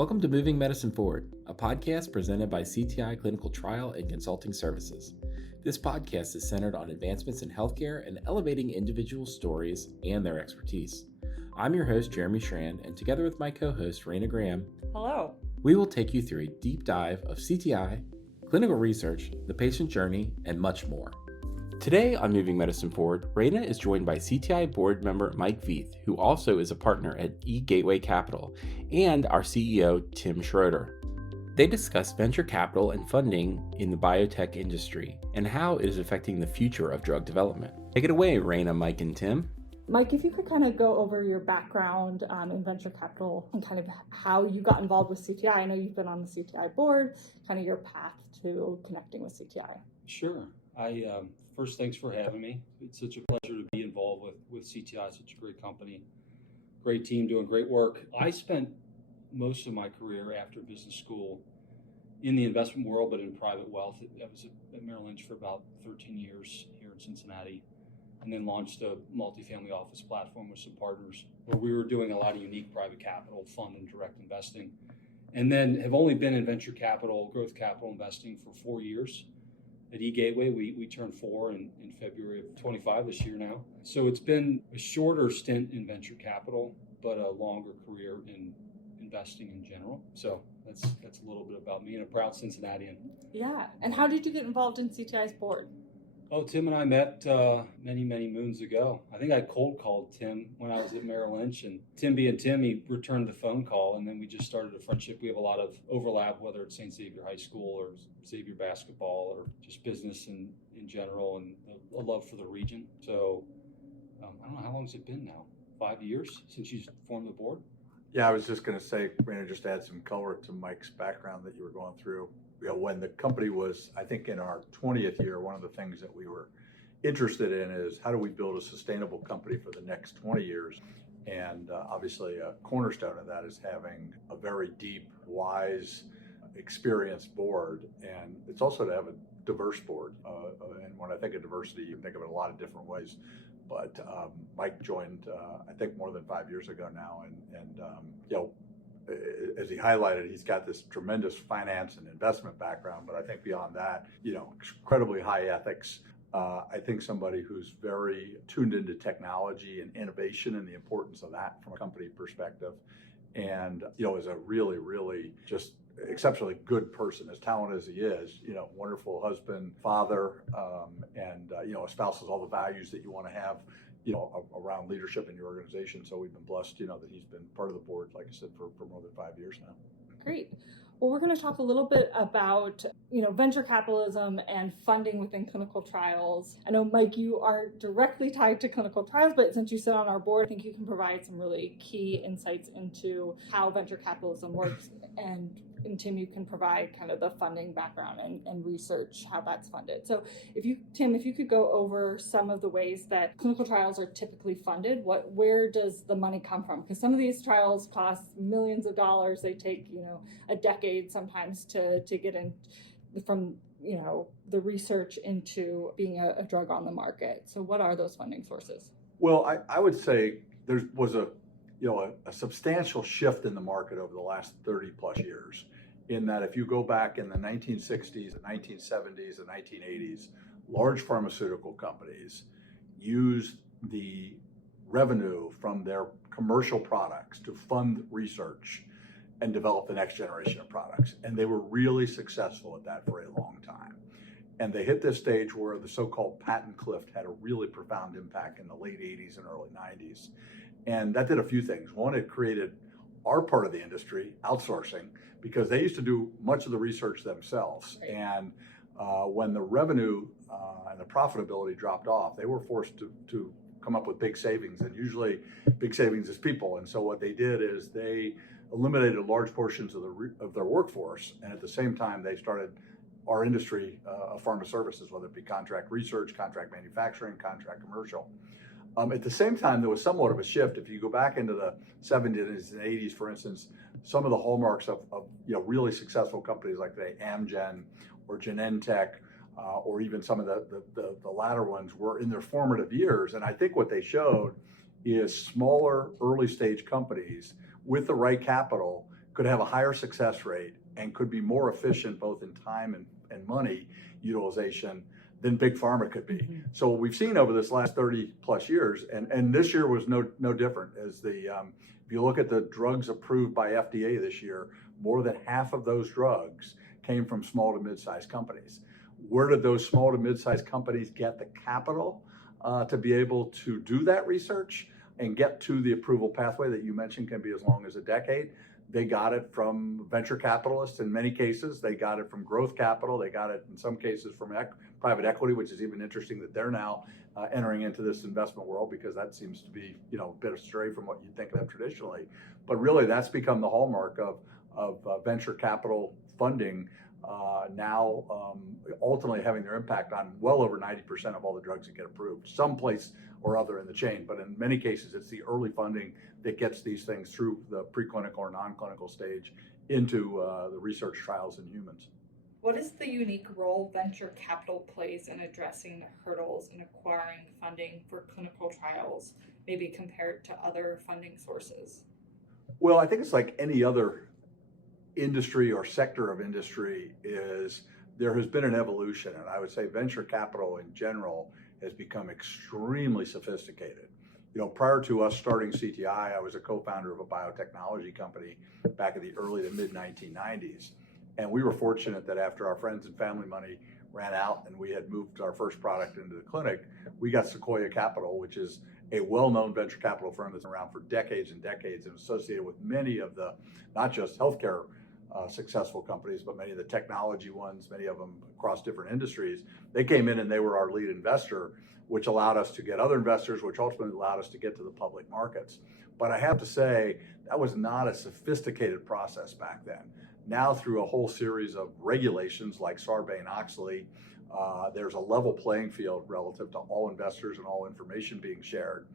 Welcome to Moving Medicine Forward, a podcast presented by CTI Clinical Trial and Consulting Services. This podcast is centered on advancements in healthcare and elevating individual stories and their expertise. I'm your host, Jeremy Schran, and together with my co-host, Raina Graham, hello, we will take you through a deep dive of CTI, clinical research, the patient journey, and much more. Today on Moving Medicine Forward, Raina is joined by CTI Board Member Mike Vieth, who also is a partner at eGateway Capital, and our CEO, Tim Schroeder. They discuss venture capital and funding in the biotech industry and how it is affecting the future of drug development. Take it away, Raina, Mike, and Tim. Mike, if you could kind of go over your background in venture capital and kind of how you got involved with CTI. I know you've been on the CTI board, kind of your path to connecting with CTI. Sure. First, thanks for having me. It's such a pleasure to be involved with CTI, such a great company, great team doing great work. I spent most of my career after business school in the investment world, but in private wealth. I was at Merrill Lynch for about 13 years here in Cincinnati, and then launched a multifamily office platform with some partners where we were doing a lot of unique private capital, fund and direct investing. And then have only been in venture capital, growth capital investing for 4 years. At eGateway, we turned 4 in February of 25 this year now. So it's been a shorter stint in venture capital, but a longer career in investing in general. So that's a little bit about me, and a proud Cincinnatian. Yeah, and how did you get involved in CTI's board? Oh, Tim and I met many moons ago. I think I cold called Tim when I was at Merrill Lynch, and Tim being Tim, he returned the phone call, and then we just started a friendship. We have a lot of overlap, whether it's St. Xavier High School or Xavier basketball or just business in general, and a love for the region. So I don't know, how long has it been now? 5 years since you formed the board? Yeah, I was just going to say, Raina, just add some color to Mike's background that you were going through. When the company was, I think, in our 20th year, one of the things that we were interested in is how do we build a sustainable company for the next 20 years? And obviously a cornerstone of that is having a very deep, wise, experienced board. And it's also to have a diverse board. And when I think of diversity, you can think of it a lot of different ways. But Mike joined, I think, more than 5 years ago now. And as he highlighted, he's got this tremendous finance and investment background, but I think beyond that, incredibly high ethics. I think somebody who's very tuned into technology and innovation and the importance of that from a company perspective. And, is a really, really just exceptionally good person, as talented as he is, wonderful husband, father, and espouses all the values that you want to have, around leadership in your organization. So we've been blessed, that he's been part of the board, like I said, for more than 5 years now. Great. Well, we're going to talk a little bit about, venture capitalism and funding within clinical trials. I know, Mike, you are directly tied to clinical trials, but since you sit on our board, I think you can provide some really key insights into how venture capitalism works. And Tim, you can provide kind of the funding background and research how that's funded. So Tim, if you could go over some of the ways that clinical trials are typically funded, where does the money come from? Because some of these trials cost millions of dollars. They take, a decade sometimes to get in from, the research into being a drug on the market. So what are those funding sources? Well, I would say there was a substantial shift in the market over the last 30 plus years, in that if you go back in the 1960s, the 1970s, the 1980s, large pharmaceutical companies used the revenue from their commercial products to fund research and develop the next generation of products. And they were really successful at that for a long time. And they hit this stage where the so-called patent cliff had a really profound impact in the late 80s and early 90s. And that did a few things. One, it created our part of the industry, outsourcing, because they used to do much of the research themselves. Right. And when the revenue and the profitability dropped off, they were forced to come up with big savings. And usually big savings is people. And so what they did is they eliminated large portions of their workforce. And at the same time, they started our industry of pharma services, whether it be contract research, contract manufacturing, contract commercial. At the same time, there was somewhat of a shift. If you go back into the 70s and 80s, for instance, some of the hallmarks of really successful companies like Amgen or Genentech, or even some of the latter ones, were in their formative years. And I think what they showed is smaller, early stage companies with the right capital could have a higher success rate and could be more efficient both in time and money utilization than big pharma could be. Mm-hmm. So what we've seen over this last 30 plus years, and this year was no different, as if you look at the drugs approved by FDA this year, more than half of those drugs came from small to mid-sized companies. Where did those small to mid-sized companies get the capital to be able to do that research and get to the approval pathway that you mentioned can be as long as a decade? They got it from venture capitalists in many cases. They got it from growth capital. They got it in some cases from private equity, which is even interesting that they're now entering into this investment world, because that seems to be a bit astray from what you'd think of them traditionally. But really, that's become the hallmark of venture capital funding now ultimately having their impact on well over 90% of all the drugs that get approved, someplace or other in the chain. But in many cases, it's the early funding that gets these things through the preclinical or non-clinical stage into the research trials in humans. What is the unique role venture capital plays in addressing the hurdles in acquiring funding for clinical trials, maybe compared to other funding sources? Well, I think it's like any other industry or sector of industry, is there has been an evolution, and I would say venture capital in general has become extremely sophisticated. Prior to us starting CTI, I was a co-founder of a biotechnology company back in the early to mid 1990s. And we were fortunate that after our friends and family money ran out and we had moved our first product into the clinic, we got Sequoia Capital, which is a well-known venture capital firm that's been around for decades and decades and associated with many of the, not just healthcare successful companies, but many of the technology ones, many of them across different industries. They came in and they were our lead investor, which allowed us to get other investors, which ultimately allowed us to get to the public markets. But I have to say, that was not a sophisticated process back then. Now, through a whole series of regulations like Sarbanes-Oxley, there's a level playing field relative to all investors and all information being shared.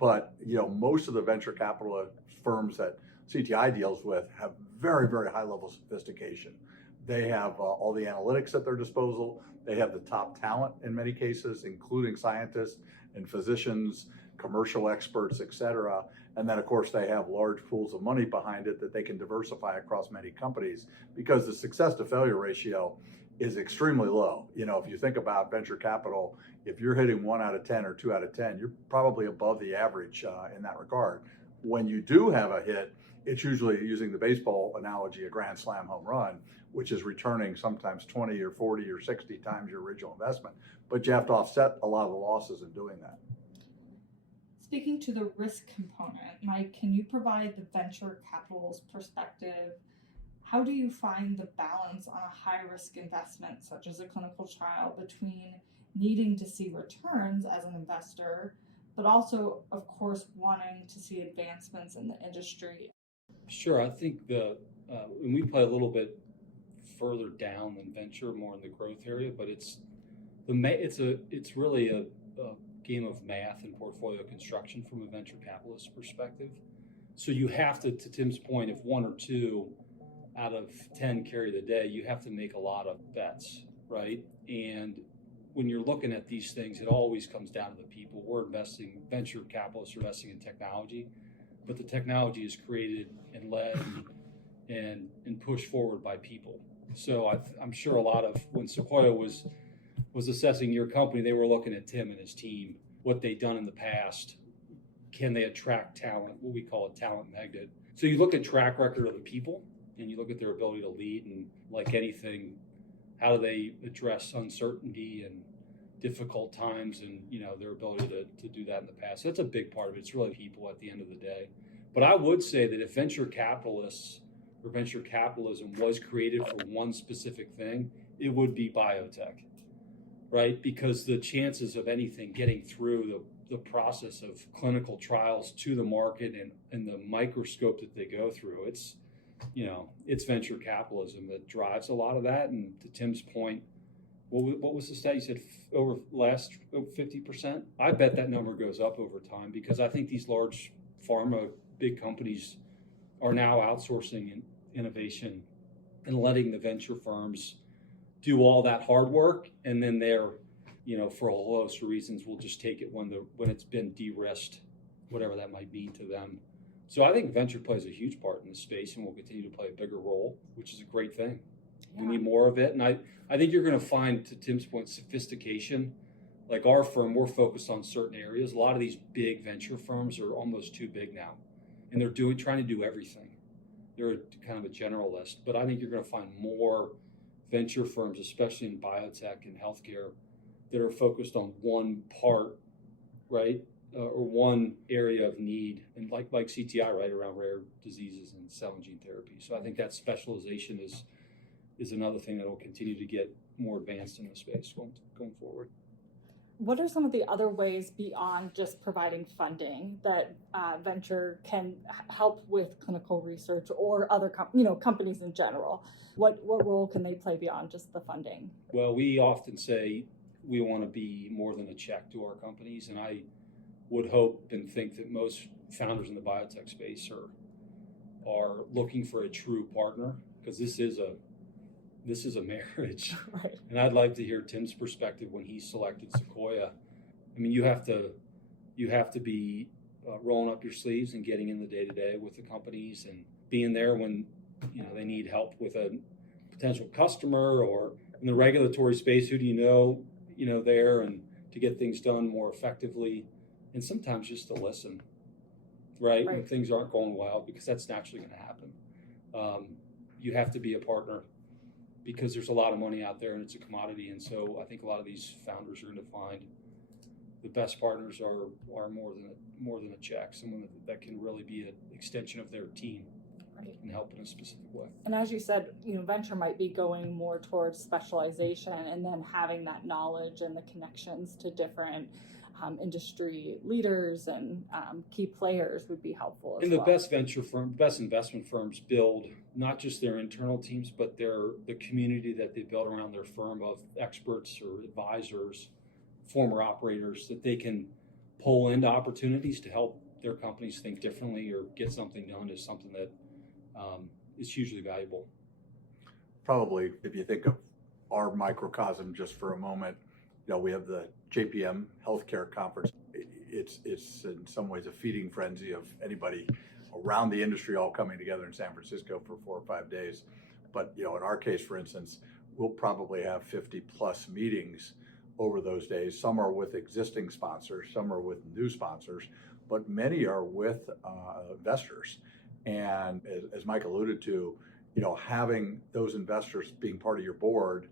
But most of the venture capital firms that CTI deals with have very, very high level sophistication. They have all the analytics at their disposal. They have the top talent in many cases, including scientists and physicians, commercial experts, et cetera. And then, of course, they have large pools of money behind it that they can diversify across many companies, because the success to failure ratio is extremely low. If you think about venture capital, if you're hitting 1 out of 10 or 2 out of 10, you're probably above the average in that regard. When you do have a hit, it's usually, using the baseball analogy, a grand slam home run, which is returning sometimes 20 or 40 or 60 times your original investment. But you have to offset a lot of the losses in doing that. Speaking to the risk component, Mike, can you provide the venture capital's perspective? How do you find the balance on a high-risk investment, such as a clinical trial, between needing to see returns as an investor, but also, of course, wanting to see advancements in the industry? Sure, I think and we play a little bit further down than venture, more in the growth area, but it's really a game of math and portfolio construction from a venture capitalist perspective. So you have to Tim's point, if 1 or 2 out of 10 carry the day, you have to make a lot of bets, right? And when you're looking at these things, it always comes down to the people. Venture capitalists are investing in technology, but the technology is created and led and pushed forward by people. So I'm sure a lot of, when Sequoia was assessing your company, they were looking at Tim and his team, what they'd done in the past. Can they attract talent, what we call a talent magnet? So you look at track record of the people, and you look at their ability to lead, and like anything, how do they address uncertainty and difficult times, and their ability to do that in the past. So that's a big part of it. It's really people at the end of the day. But I would say that if venture capitalists or venture capitalism was created for one specific thing, it would be biotech, right? Because the chances of anything getting through the process of clinical trials to the market and the microscope that they go through, it's venture capitalism that drives a lot of that. And to Tim's point, what was the stat? You said over 50%? I bet that number goes up over time, because I think these large pharma, big companies are now outsourcing innovation and letting the venture firms do all that hard work. And then they're, for a whole host of reasons, will just take it when it's been de-risked, whatever that might mean to them, So I think venture plays a huge part in this space and will continue to play a bigger role, which is a great thing. We need more of it. And I think you're going to find, to Tim's point, sophistication. Like our firm, we're focused on certain areas. A lot of these big venture firms are almost too big now. And they're trying to do everything. They're kind of a generalist. But I think you're going to find more venture firms, especially in biotech and healthcare, that are focused on one part, right? Or one area of need, and like CTI, right, around rare diseases and cell and gene therapy. So I think that specialization is another thing that will continue to get more advanced in the space going forward. What are some of the other ways beyond just providing funding that venture can help with clinical research or other companies in general? What role can they play beyond just the funding? Well, we often say we want to be more than a check to our companies, and I would hope and think that most founders in the biotech space are looking for a true partner, because this is a marriage. Right. And I'd like to hear Tim's perspective when he selected Sequoia. I mean, you have to be rolling up your sleeves and getting in the day-to-day with the companies and being there when they need help with a potential customer, or in the regulatory space, who do you know there, and to get things done more effectively. And sometimes just to listen, right? When things aren't going well, because that's naturally going to happen. You have to be a partner, because there's a lot of money out there and it's a commodity. And so I think a lot of these founders are going to find the best partners are more than a check, someone that can really be an extension of their team. Right. And help in a specific way. And as you said, venture might be going more towards specialization, and then having that knowledge and the connections to different industry leaders and key players would be helpful as well. And the best investment firms build not just their internal teams, but the community that they build around their firm of experts or advisors, former operators, that they can pull into opportunities to help their companies think differently or get something done is something that is hugely valuable. Probably, if you think of our microcosm just for a moment, we have the JPM Healthcare Conference. It's in some ways a feeding frenzy of anybody around the industry all coming together in San Francisco for 4 or 5 days. But in our case, for instance, we'll probably have 50 plus meetings over those days. Some are with existing sponsors, some are with new sponsors, but many are with investors. And as Mike alluded to, having those investors being part of your board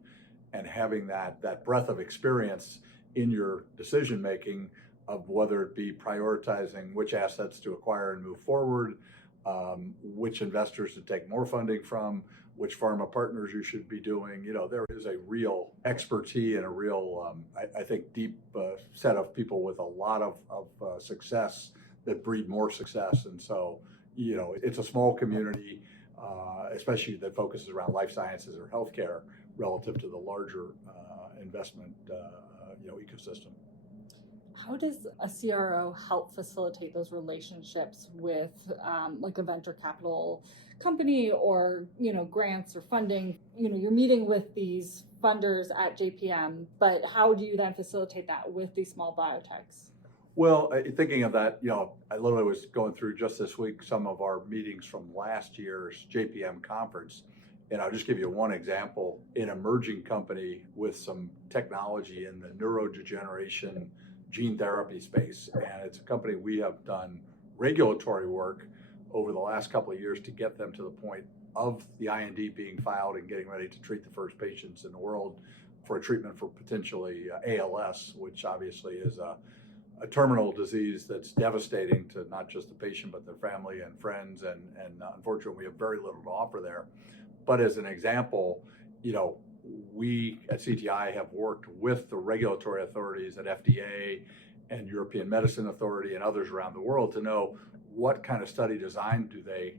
and having that breadth of experience in your decision making of whether it be prioritizing which assets to acquire and move forward, which investors to take more funding from, which pharma partners you should be doing. There is a real expertise and a real, I think, deep set of people with a lot of success that breed more success. And so, it's a small community, especially that focuses around life sciences or healthcare relative to the larger investment ecosystem. How does a CRO help facilitate those relationships with like a venture capital company or, grants or funding? You're meeting with these funders at JPM, but how do you then facilitate that with these small biotechs? Well, thinking of that, I literally was going through just this week some of our meetings from last year's JPM conference. And I'll just give you one example. An emerging company with some technology in the neurodegeneration gene therapy space. And it's a company we have done regulatory work over the last couple of years to get them to the point of the IND being filed and getting ready to treat the first patients in the world for a treatment for potentially ALS, which obviously is a terminal disease that's devastating to not just the patient, but their family and friends. And unfortunately, we have very little to offer there. But as an example, we at CTI have worked with the regulatory authorities at FDA and European Medicine Authority and others around the world to know what kind of study design do they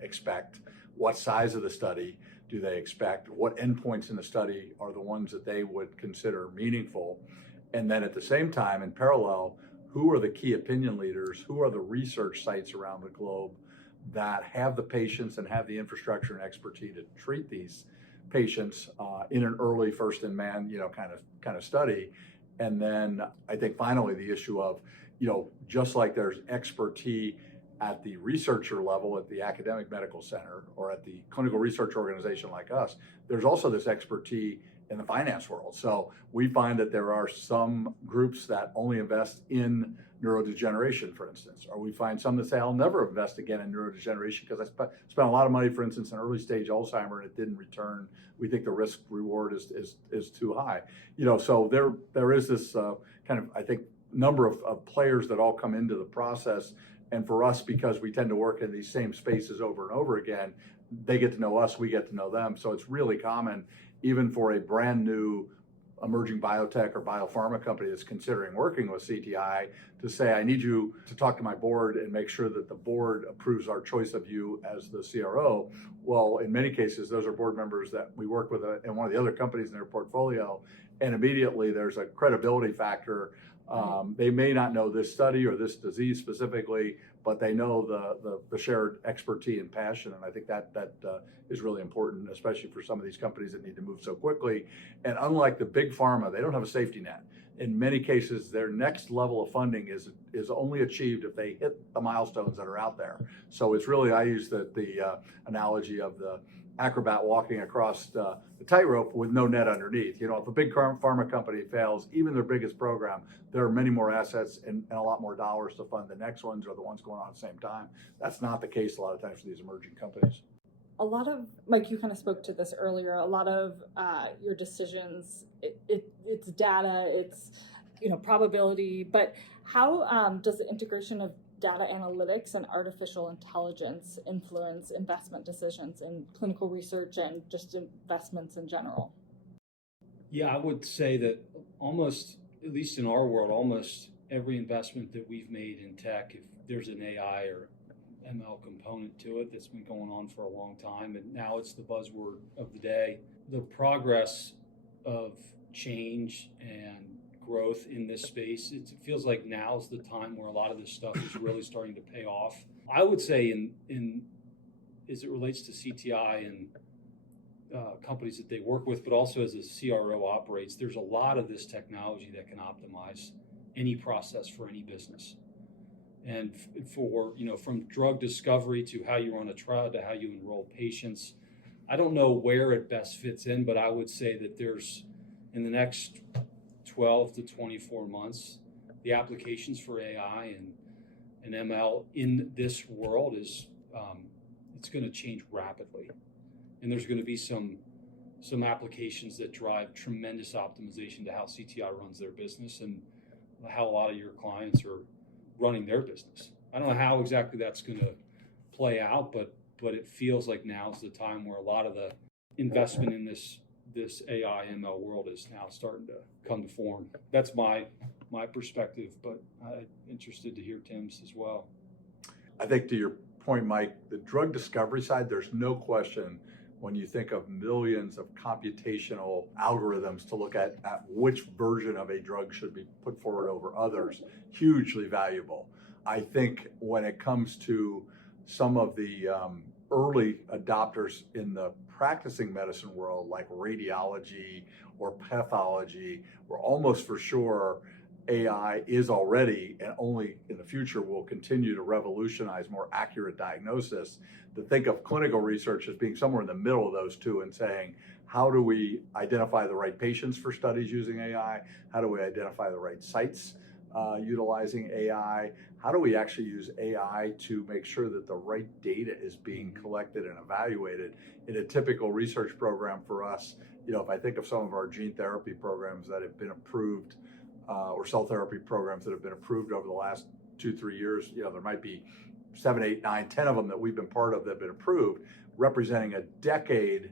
expect, what size of the study do they expect, what endpoints in the study are the ones that they would consider meaningful. And then at the same time, in parallel, who are the key opinion leaders, who are the research sites around the globe that have the patients and have the infrastructure and expertise to treat these patients in an early first-in-man, kind of study. And then I think finally the issue of, just like there's expertise at the researcher level, at the academic medical center, or at the clinical research organization like us, there's also this expertise in the finance world. So we find that there are some groups that only invest in neurodegeneration, for instance, or we find some that say, I'll never invest again in neurodegeneration because I spent a lot of money, for instance, in early stage Alzheimer and it didn't return. We think the risk reward is too high. So there is this kind of, I think, number of players that all come into the process. And for us, because we tend to work in these same spaces over and over again, they get to know us, we get to know them. So it's really common, even for a brand new emerging biotech or biopharma company that's considering working with CTI, to say, I need you to talk to my board and make sure that the board approves our choice of you as the CRO. Well, in many cases, those are board members that we work with in one of the other companies in their portfolio. And immediately there's a credibility factor. They may not know this study or this disease specifically, but they know the shared expertise and passion. And I think that is really important, especially for some of these companies that need to move so quickly. And unlike the big pharma, they don't have a safety net. In many cases, their next level of funding is only achieved if they hit the milestones that are out there. So it's really, I use the analogy of the acrobat walking across the tightrope with no net underneath. If a big pharma company fails, even their biggest program, there are many more assets and a lot more dollars to fund the next ones or the ones going on at the same time. That's not the case a lot of times for these emerging companies. A lot of, Mike, you kind of spoke to this earlier, a lot of your decisions, it's data, it's probability, but how does the integration of data analytics and artificial intelligence influence investment decisions in clinical research and just investments in general? Yeah, I would say that almost, at least in our world, almost every investment that we've made in tech, if there's an AI or ML component to it that's been going on for a long time, and now it's the buzzword of the day. The progress of change and growth in this space, it feels like now's the time where a lot of this stuff is really starting to pay off. I would say in as it relates to CTI and companies that they work with, but also as a CRO operates, there's a lot of this technology that can optimize any process for any business. And for, from drug discovery to how you run a trial to how you enroll patients, I don't know where it best fits in, but I would say that there's, in the next 12 to 24 months, the applications for AI and ML in this world is, it's going to change rapidly. And there's going to be some applications that drive tremendous optimization to how CTI runs their business and how a lot of your clients are running their business. I don't know how exactly that's going to play out, but it feels like now's the time where a lot of the investment in this AI ML world is now starting to come to form. That's my perspective, but I'm interested to hear Tim's as well. I think to your point, Mike, the drug discovery side, there's no question when you think of millions of computational algorithms to look at which version of a drug should be put forward over others, hugely valuable. I think when it comes to some of the early adopters in the practicing medicine world, like radiology or pathology, we're almost for sure AI is already and only in the future will continue to revolutionize more accurate diagnosis. To think of clinical research as being somewhere in the middle of those two and saying, how do we identify the right patients for studies using AI? How do we identify the right sites utilizing AI? How do we actually use AI to make sure that the right data is being collected and evaluated? In a typical research program for us, if I think of some of our gene therapy programs that have been approved or cell therapy programs that have been approved over the last 2-3 years, there might be 7, 8, 9, 10 of them that we've been part of that have been approved, representing a decade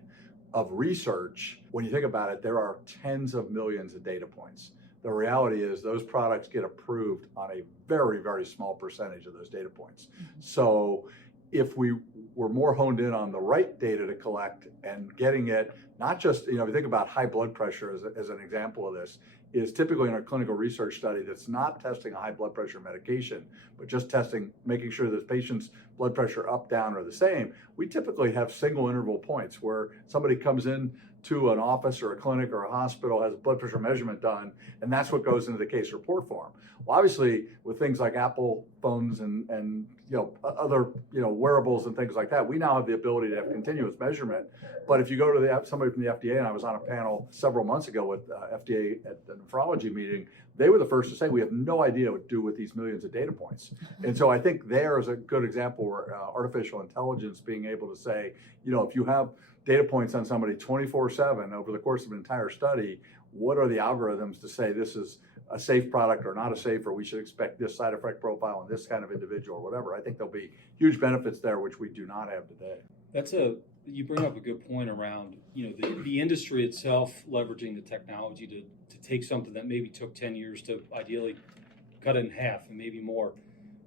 of research. When you think about it, there are tens of millions of data points. The reality is those products get approved on a very, very small percentage of those data points. So if we were more honed in on the right data to collect and getting it, not just, if you think about high blood pressure as an example of this, is typically in a clinical research study that's not testing a high blood pressure medication, but just making sure that patient's blood pressure up, down, or the same. We typically have single interval points where somebody comes in to an office or a clinic or a hospital, has a blood pressure measurement done, and that's what goes into the case report form. Well, obviously, with things like Apple phones and other wearables and things like that, we now have the ability to have continuous measurement. But if you go to somebody from the FDA, and I was on a panel several months ago with FDA at the nephrology meeting, they were the first to say we have no idea what to do with these millions of data points. And so I think there is a good example where artificial intelligence being able to say, if you have data points on somebody 24/7 over the course of an entire study, what are the algorithms to say this is a safe product or not a safe, or we should expect this side effect profile in this kind of individual or whatever. I think there'll be huge benefits there, which we do not have today. You bring up a good point around, the industry itself leveraging the technology to take something that maybe took 10 years to ideally cut it in half and maybe more.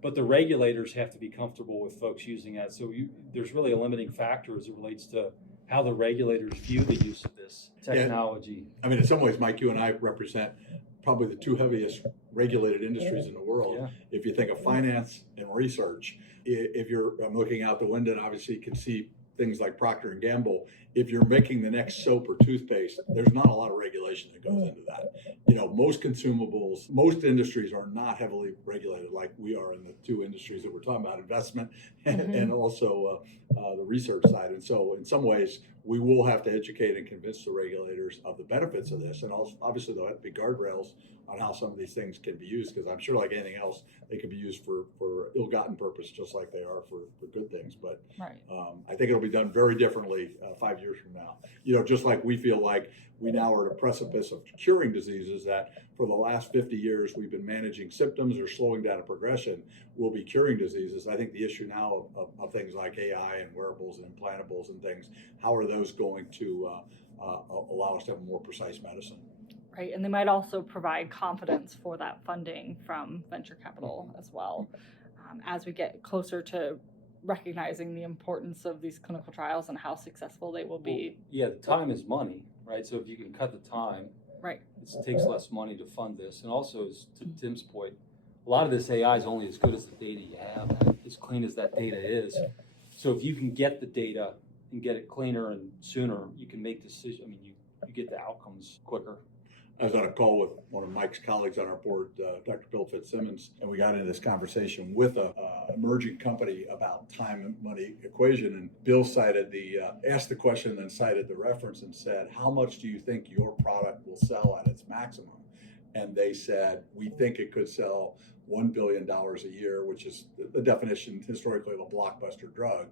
But the regulators have to be comfortable with folks using that. So there's really a limiting factor as it relates to how the regulators view the use of this technology. Yeah. I mean, in some ways, Mike, you and I represent probably the two heaviest regulated industries in the world. Yeah. If you think of finance and research, if I'm looking out the window and obviously you can see things like Procter & Gamble, if you're making the next soap or toothpaste, there's not a lot of regulation that goes into that. Most consumables, most industries are not heavily regulated like we are in the two industries that we're talking about, investment and also the research side. And so in some ways, we will have to educate and convince the regulators of the benefits of this. And also, obviously, there'll have to be guardrails on how some of these things can be used, because I'm sure like anything else, they can be used for ill-gotten purpose, just like they are for good things. But Right. I think it'll be done very differently 5 years from now. Just like we feel like we now are at a precipice of curing diseases that for the last 50 years we've been managing symptoms or slowing down a progression. We'll be curing diseases. I think the issue now of things like AI and wearables and implantables and things, how are those going to allow us to have more precise medicine? Right, and they might also provide confidence for that funding from venture capital as well, as we get closer to recognizing the importance of these clinical trials and how successful they will be. Yeah, the time is money, right? So if you can cut the time, Right. it takes less money to fund this. And also, to Tim's point, a lot of this AI is only as good as the data you have, as clean as that data is. So if you can get the data and get it cleaner and sooner, you can make decisions. I mean, you get the outcomes quicker. I was on a call with one of Mike's colleagues on our board, Dr. Bill Fitzsimmons, and we got into this conversation with a emerging company about time and money equation. And Bill asked the question, then cited the reference and said, "How much do you think your product will sell at its maximum?" And they said, "We think it could sell $1 billion a year," which is the definition historically of a blockbuster drug.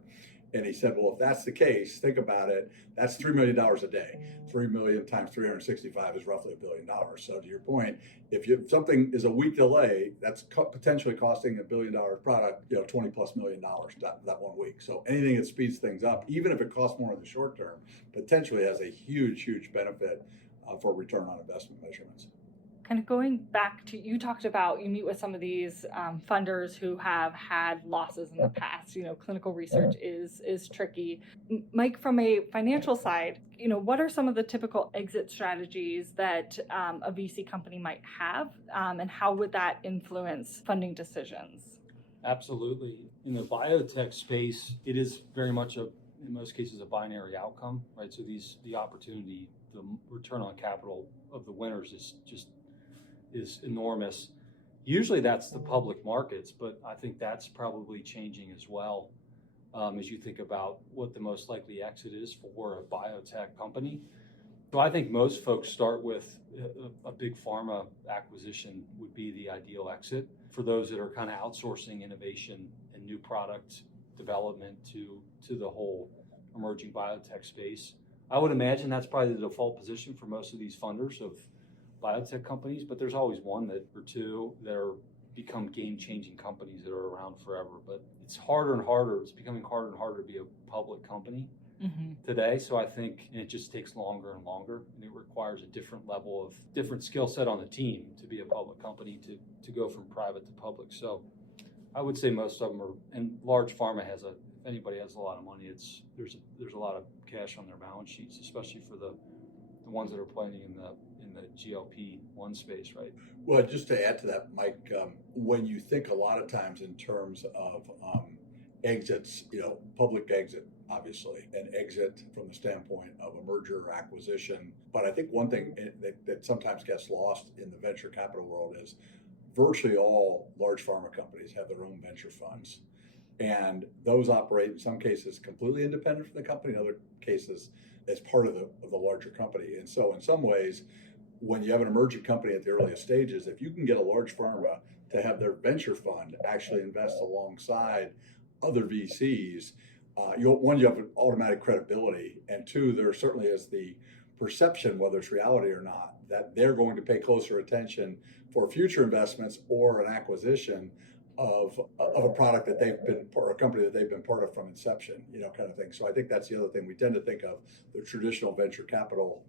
And he said, well, if that's the case, think about it. That's $3 million a day. 3 million times 365 is roughly $1 billion. So to your point, if something is a week delay, that's potentially costing $1 billion product, $20+ million that 1 week. So anything that speeds things up, even if it costs more in the short term, potentially has a huge, huge benefit for return on investment measurements. Kind of going back to, you talked about, you meet with some of these funders who have had losses in the past. Clinical research is tricky. Mike, from a financial side, what are some of the typical exit strategies that a VC company might have, and how would that influence funding decisions? Absolutely. In the biotech space, it is very much in most cases, a binary outcome, right? So the opportunity, the return on capital of the winners is enormous. Usually that's the public markets, but I think that's probably changing as well, as you think about what the most likely exit is for a biotech company. So I think most folks start with a big pharma acquisition would be the ideal exit for those that are kind of outsourcing innovation and new product development to the whole emerging biotech space. I would imagine that's probably the default position for most of these funders of biotech companies, but there's always one or two that are become game-changing companies that are around forever. But it's harder and harder. It's becoming harder and harder to be a public company today. So I think it just takes longer and longer, and it requires a different level of different skill set on the team to be a public company to go from private to public. So I would say most of them are, and large pharma if anybody has a lot of money, there's a lot of cash on their balance sheets, especially for the ones that are playing in the GLP-1 space, right? Well, just to add to that, Mike, when you think a lot of times in terms of exits, public exit obviously, an exit from the standpoint of a merger or acquisition. But I think one thing that sometimes gets lost in the venture capital world is virtually all large pharma companies have their own venture funds. And those operate in some cases completely independent from the company, in other cases as part of the larger company. And so in some ways, when you have an emerging company at the earliest stages, if you can get a large pharma to have their venture fund actually invest alongside other VCs, you have an automatic credibility, and two, there certainly is the perception, whether it's reality or not, that they're going to pay closer attention for future investments or an acquisition of a product that they've been, or a company that they've been part of from inception, kind of thing. So I think that's the other thing. We tend to think of the traditional venture capital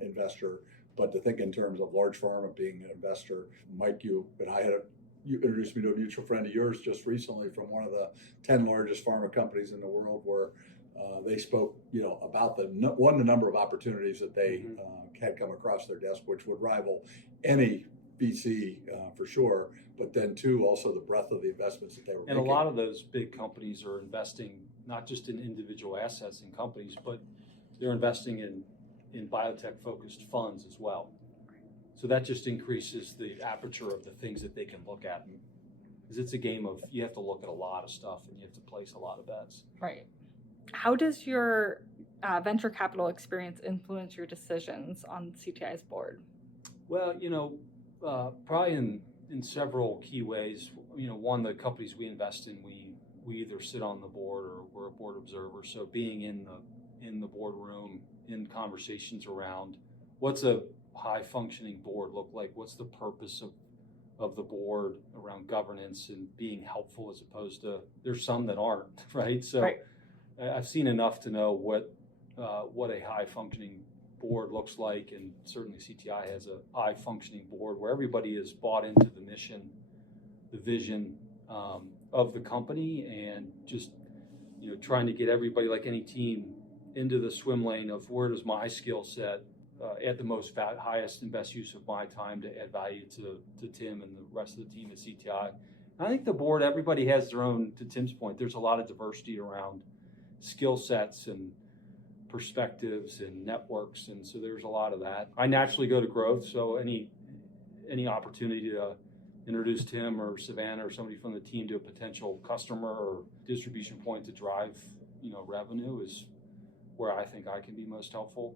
investor, but to think in terms of large pharma being an investor. Mike, you introduced me to a mutual friend of yours just recently from one of the 10 largest pharma companies in the world, where they spoke, about the number of opportunities that they had come across their desk, which would rival any VC for sure, but then two, also the breadth of the investments that they were making. And a lot of those big companies are investing not just in individual assets in companies, but they're investing in biotech-focused funds as well. So that just increases the aperture of the things that they can look at. Because it's a game of, you have to look at a lot of stuff and you have to place a lot of bets. Right. How does your venture capital experience influence your decisions on CTI's board? Well, probably in several key ways. One, the companies we invest in, we either sit on the board or we're a board observer. So being in the boardroom, in conversations around what's a high functioning board look like, what's the purpose of the board around governance and being helpful, as opposed to, there's some that aren't, right? So right. I've seen enough to know what a high functioning board looks like, and certainly CTI has a high functioning board where everybody is bought into the mission, the vision of the company, and just trying to get everybody, like any team, into the swim lane of where does my skill set add the most highest and best use of my time to add value to Tim and the rest of the team at CTI. And I think the board, everybody has their own, to Tim's point, there's a lot of diversity around skill sets and perspectives and networks, and so there's a lot of that. I naturally go to growth, so any opportunity to introduce Tim or Savannah or somebody from the team to a potential customer or distribution point to drive revenue is where I think I can be most helpful.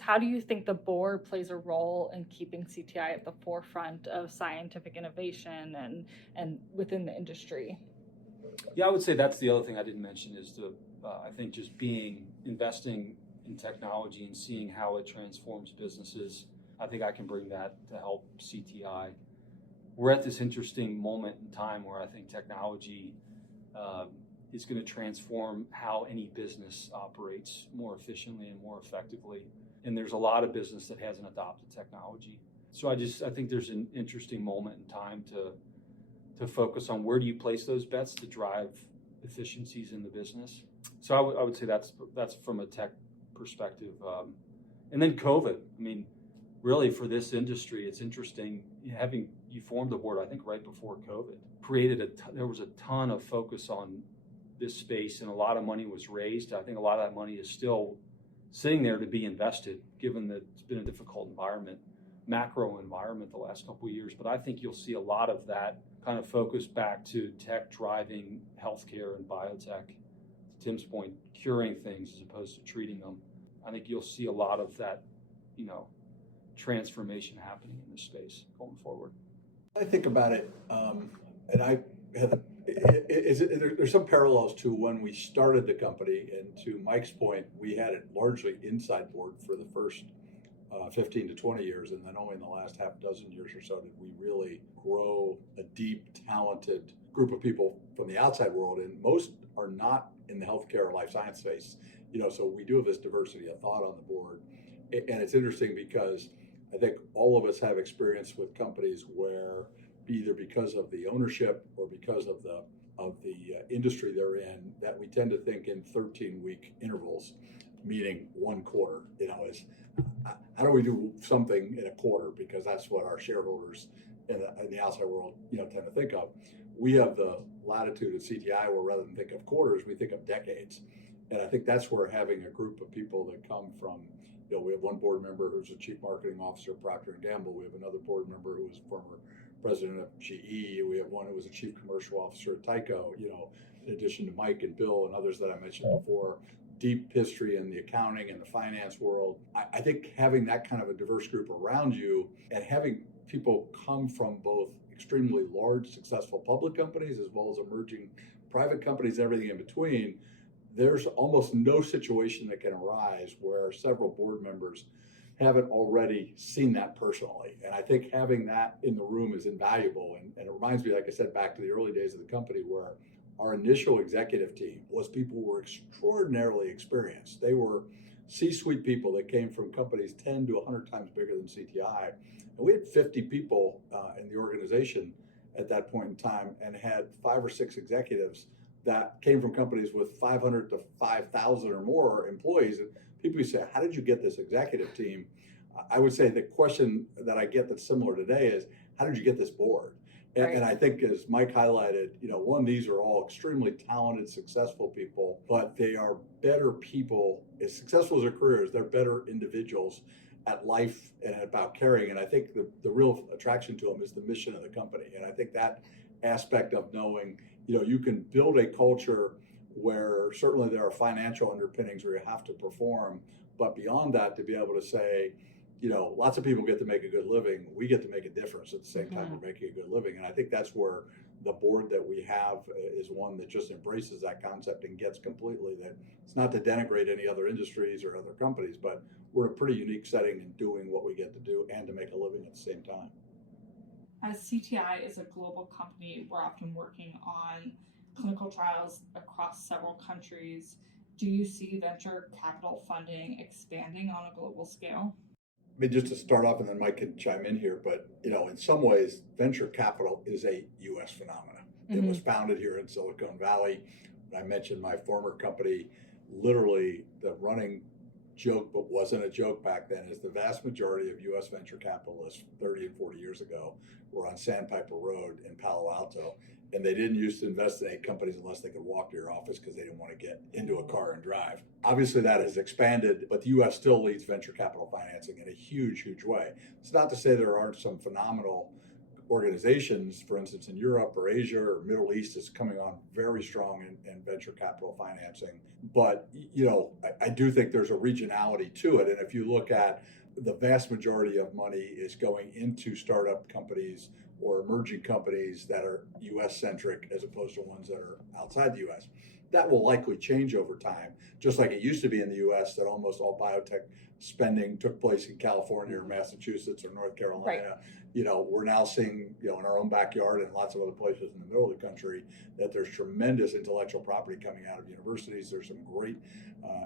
How do you think the board plays a role in keeping CTI at the forefront of scientific innovation and within the industry? Yeah, I would say that's the other thing I didn't mention is I think just investing in technology and seeing how it transforms businesses. I think I can bring that to help CTI. We're at this interesting moment in time where I think technology is going to transform how any business operates more efficiently and more effectively. And there's a lot of business that hasn't adopted technology. So I think there's an interesting moment in time to focus on where do you place those bets to drive efficiencies in the business. So I would say that's from a tech perspective. And then COVID, really for this industry, it's interesting having you formed the board, I think right before COVID, there was a ton of focus on this space and a lot of money was raised. I think a lot of that money is still sitting there to be invested, given that it's been a difficult macro environment the last couple of years. But I think you'll see a lot of that kind of focus back to tech driving healthcare and biotech. To Tim's point, curing things as opposed to treating them. I think you'll see a lot of that, transformation happening in this space going forward. I think about it, and I had there's some parallels to when we started the company, and to Mike's point, we had it largely inside board for the first 15 to 20 years, and then only in the last half dozen years or so did we really grow a deep, talented group of people from the outside world, and most are not in the healthcare or life science space, so we do have this diversity of thought on the board. And it's interesting because I think all of us have experience with companies where either because of the ownership or because of the industry they're in, that we tend to think in 13-week intervals, meaning one quarter, is how do we do something in a quarter, because that's what our shareholders in the outside world tend to think of. We have the latitude at CTI where rather than think of quarters, we think of decades. And I think that's where having a group of people that come from, we have one board member who's a chief marketing officer at Procter & Gamble. We have another board member who was former president of GE. We have one who was a chief commercial officer at Tyco, in addition to Mike and Bill and others that I mentioned before. Deep history in the accounting and the finance world. I think having that kind of a diverse group around you and having people come from both extremely large, successful public companies as well as emerging private companies, everything in between, there's almost no situation that can arise where several board members haven't already seen that personally. And I think having that in the room is invaluable. And it reminds me, like I said, back to the early days of the company where our initial executive team was people who were extraordinarily experienced. They were C-suite people that came from companies 10 to 100 times bigger than CTI. And we had 50 people in the organization at that point in time and had 5 or 6 executives that came from companies with 500 to 5,000 or more employees. And people would say, how did you get this executive team? I would say the question that I get that's similar today is, how did you get this board? Right. And I think, as Mike highlighted, one, these are all extremely talented, successful people, but they are better people. As successful as their careers, they're better individuals at life and about caring. And I think the real attraction to them is the mission of the company. And I think that aspect of knowing, you can build a culture where certainly there are financial underpinnings where you have to perform, but beyond that, to be able to say, lots of people get to make a good living. We get to make a difference at the same time we're making a good living. And I think that's where the board that we have is one that just embraces that concept and gets completely that it's not to denigrate any other industries or other companies, but we're in a pretty unique setting in doing what we get to do and to make a living at the same time. As CTI is a global company, we're often working on clinical trials across several countries. Do you see venture capital funding expanding on a global scale? I mean, just to start off, and then Mike can chime in here, but in some ways, venture capital is a U.S. phenomenon. It was founded here in Silicon Valley. I mentioned my former company, literally the running joke, but wasn't a joke back then, is the vast majority of U.S. venture capitalists 30 and 40 years ago were on Sandpiper Road in Palo Alto. And they didn't used to invest in 8 companies unless they could walk to your office because they didn't want to get into a car and drive. Obviously, that has expanded, but the U.S. still leads venture capital financing in a huge, huge way. It's not to say there aren't some phenomenal organizations, for instance, in Europe or Asia or Middle East is coming on very strong in venture capital financing. But, I do think there's a regionality to it. And if you look at the vast majority of money is going into startup companies or emerging companies that are U.S. centric as opposed to ones that are outside the U.S. That will likely change over time, just like it used to be in the U.S. that almost all biotech spending took place in California or Massachusetts or North Carolina. Right. We're now seeing, in our own backyard and lots of other places in the middle of the country that there's tremendous intellectual property coming out of universities. There's some great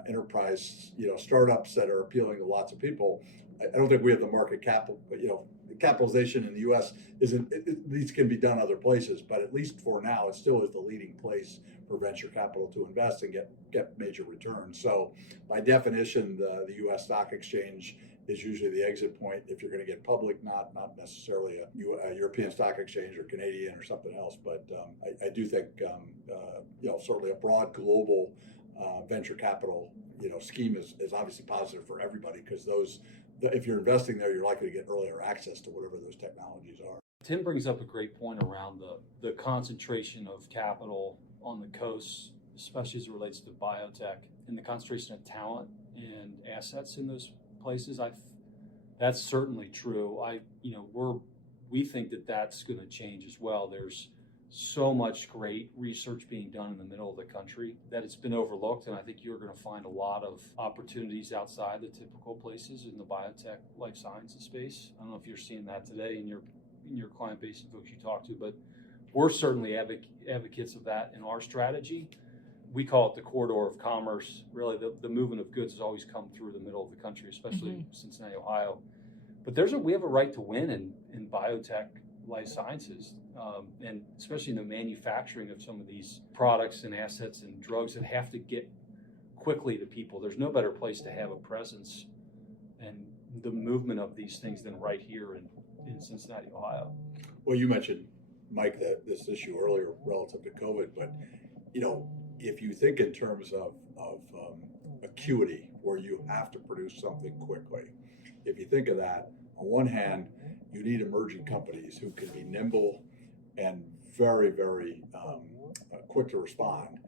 enterprise, startups that are appealing to lots of people. I don't think we have the market capital, but the capitalization in the U.S. these can be done other places, but at least for now, it still is the leading place for venture capital to invest and get major returns. So by definition, the U.S. stock exchange is usually the exit point if you're going to get public, not necessarily a European stock exchange or Canadian or something else. But I do think, certainly a broad global venture capital, scheme is obviously positive for everybody because if you're investing there, you're likely to get earlier access to whatever those technologies are. Tim brings up a great point around the concentration of capital on the coast, especially as it relates to biotech, and the concentration of talent and assets in those places. That's certainly true. We think that that's going to change as well. There's so much great research being done in the middle of the country that it's been overlooked, and I think you're going to find a lot of opportunities outside the typical places in the biotech life sciences space. I don't know if you're seeing that today in your client base and folks you talk to, but we're certainly advocates of that in our strategy. We call it the corridor of commerce. Really, the movement of goods has always come through the middle of the country, especially Cincinnati, Ohio. But we have a right to win in biotech life sciences, and especially in the manufacturing of some of these products and assets and drugs that have to get quickly to people. There's no better place to have a presence and the movement of these things than right here in Cincinnati, Ohio. Well, you mentioned, Mike, this issue earlier relative to COVID, but if you think in terms of acuity where you have to produce something quickly. If you think of that, on one hand, you need emerging companies who can be nimble and very, very quick to respond.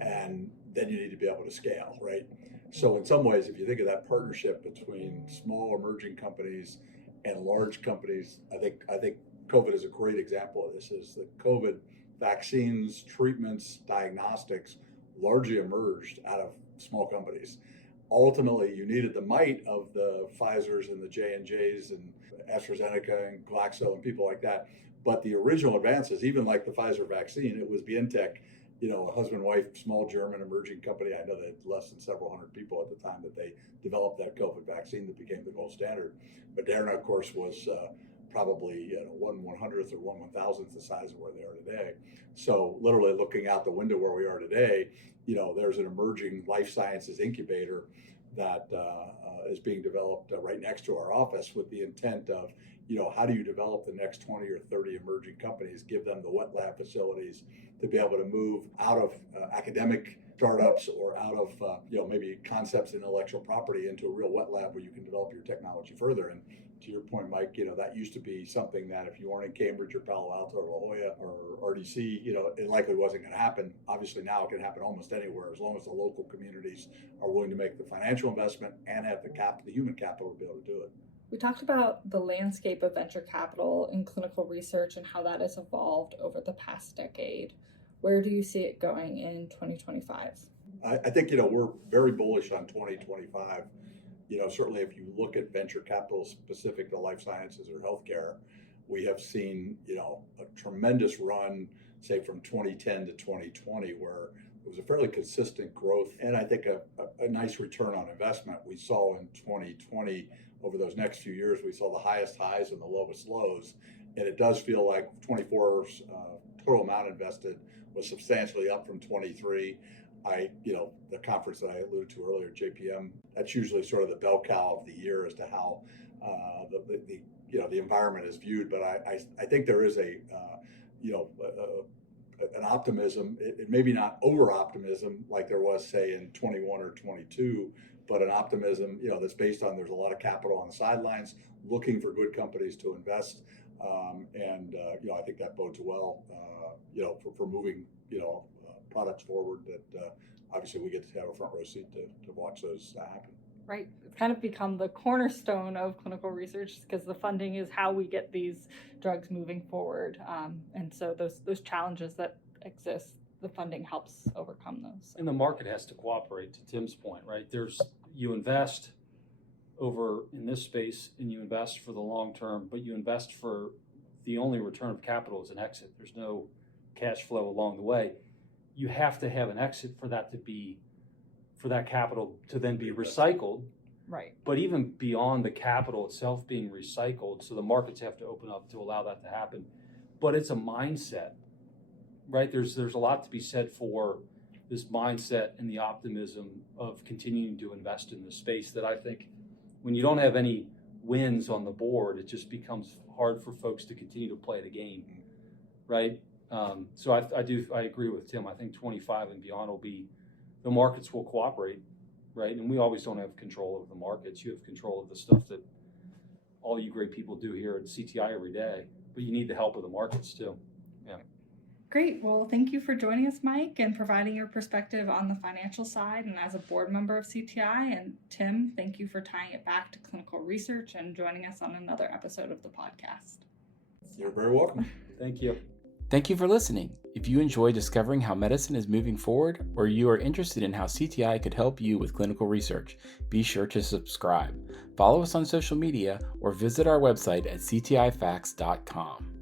And then you need to be able to scale, right? So in some ways, if you think of that partnership between small emerging companies and large companies, I think COVID is a great example of this. Is that COVID vaccines, treatments, diagnostics largely emerged out of small companies. Ultimately, you needed the might of the Pfizers and the J&Js and AstraZeneca and Glaxo and people like that. But the original advances, even like the Pfizer vaccine, it was Vieth, a husband-wife, small German emerging company. I know that less than several hundred people at the time that they developed that COVID vaccine that became the gold standard. Moderna, of course, was probably 1/100th or 1/1000th the size of where they are today. So literally looking out the window where we are today, there's an emerging life sciences incubator that is being developed right next to our office with the intent of, how do you develop the next 20 or 30 emerging companies, give them the wet lab facilities to be able to move out of academic startups or out of, maybe concepts in intellectual property into a real wet lab where you can develop your technology further. And to your point, Mike, that used to be something that if you weren't in Cambridge or Palo Alto or La Jolla or RDC, it likely wasn't going to happen. Obviously now it can happen almost anywhere as long as the local communities are willing to make the financial investment and have the human capital to be able to do it. We talked about the landscape of venture capital in clinical research and how that has evolved over the past decade. Where do you see it going in 2025? I think, we're very bullish on 2025. Certainly if you look at venture capital specific to life sciences or healthcare, we have seen, a tremendous run, say from 2010 to 2020, where it was a fairly consistent growth and I think a nice return on investment. We saw in 2020, over those next few years, we saw the highest highs and the lowest lows. And it does feel like 24's total amount invested was substantially up from 23. The conference that I alluded to earlier, JPM, that's usually sort of the bell cow of the year as to how the environment is viewed. But I think there is an optimism, it maybe not over optimism like there was, say, in 21 or 22, but an optimism, that's based on there's a lot of capital on the sidelines looking for good companies to invest. I think that bodes well, for moving, products forward that obviously we get to have a front row seat to watch those happen. Right. It's kind of become the cornerstone of clinical research because the funding is how we get these drugs moving forward. And so those challenges that exist, the funding helps overcome those. And the market has to cooperate, to Tim's point, right? You invest over in this space and you invest for the long term, but you invest for the only return of capital is an exit. There's no cash flow along the way. You have to have an exit for that capital to then be recycled. Right. But even beyond the capital itself being recycled, so the markets have to open up to allow that to happen. But it's a mindset, right? There's a lot to be said for this mindset and the optimism of continuing to invest in the space that I think when you don't have any wins on the board, it just becomes hard for folks to continue to play the game, right? So I agree with Tim. I think 25 and beyond the markets will cooperate, right? And we always don't have control over the markets. You have control of the stuff that all you great people do here at CTI every day, but you need the help of the markets too. Yeah. Great. Well, thank you for joining us, Mike, and providing your perspective on the financial side and as a board member of CTI. And Tim, thank you for tying it back to clinical research and joining us on another episode of the podcast. You're very welcome. Thank you. Thank you for listening. If you enjoy discovering how medicine is moving forward, or you are interested in how CTI could help you with clinical research, be sure to subscribe. Follow us on social media or visit our website at ctifacts.com.